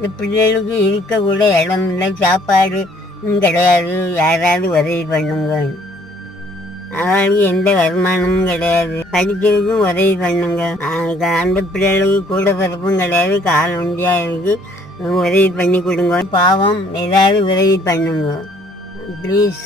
இந்த பிள்ளைகளுக்கு இருக்க கூட இடம் இல்லை, சாப்பாடு கிடையாது. யாராவது உதவி பண்ணுங்க. அவளுக்கு எந்த வருமானமும் கிடையாது, படிக்கிறதுக்கும் உதவி பண்ணுங்க. அந்த பிள்ளைகளுக்கு கூட பிறப்பும் கிடையாது, கால் வண்டியாக இருக்கு, உதவி பண்ணி கொடுங்க. பாவம், ஏதாவது உதவி பண்ணுங்க ப்ளீஸ்.